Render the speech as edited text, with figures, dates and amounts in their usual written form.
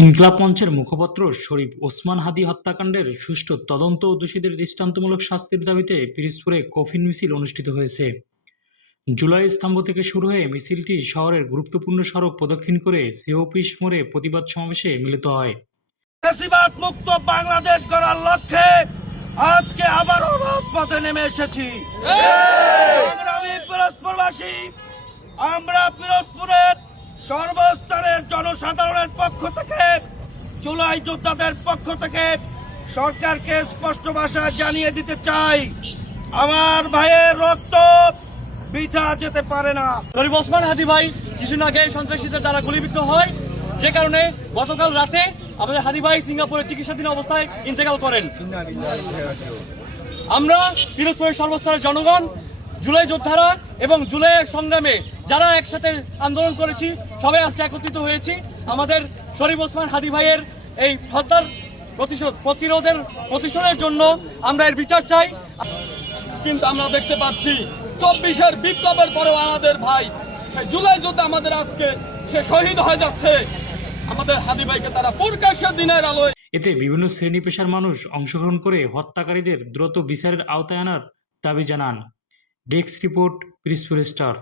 ইনকিলাব মঞ্চের মুখপাত্র শরীফ ওসমান হাদী হত্যাকাণ্ডের সুষ্ঠু তদন্ত ও দোষীদের দৃষ্টান্তমূলক শাস্তির দাবিতে পিরোজপুরে কফিন মিছিল অনুষ্ঠিত হয়েছে। জুলাই স্তম্ভ থেকে শুরু হয়ে মিছিলটি শহরের গুরুত্বপূর্ণ সড়ক প্রদক্ষিণ করে সিও অফিস মোড়ে প্রতিবাদ সমাবেশে মিলিত হয়। ফ্যাসিবাদ মুক্ত বাংলাদেশ গড়ার লক্ষ্যে আজকে আবারও রাজপথে নেমে এসেছি। সংগ্রামী পিরোজপুরবাসী, আমরা পিরোজপুরের সর্বস্তরের জনসাধারণের পক্ষ থেকে, জুলাই যোদ্ধাদের পক্ষ থেকে সরকারকে স্পষ্ট ভাষায় জানিয়ে দিতে চাই, আমার ভাইয়ের রক্ত বৃথা যেতে পারে না। শরীফ ওসমান হাদী ভাই কিছুদিন আগে সন্ত্রাসীদের দ্বারা গুলিবিদ্ধ হয়, যে কারণে গতকাল রাতে আমাদের হাদী ভাই সিঙ্গাপুরে চিকিৎসাধীন অবস্থায় ইন্তেকাল করেন। আমরা পিরোজপুরের সর্বস্তরের জনগণ, জুলাই যোদ্ধারা এবং জুলাইয়ের সংগ্রামে যারা একসাথে আন্দোলন করেছি, সবাই আজকে একত্রিত হয়েছি আমাদের শরীফ ওসমান হাদী ভাইয়ের এই হত্যার প্রতিশোধের জন্য। আমরা এর বিচার চাই। কিন্তু আমরা দেখতে পাচ্ছি 24-এর বিপ্লবের পরেও আমাদের ভাই জুলাই যোদ্ধা আমাদের আজকে সে শহীদ হয়ে যাচ্ছে। আমাদের হাদী ভাইকে তারা প্রকাশ্যে দিনের আলোয়। এতে বিভিন্ন শ্রেণী পেশার মানুষ অংশগ্রহণ করে হত্যাকারীদের দ্রুত বিচারের আওতায় আনার দাবি জানান। Desk report, Pirojpur star.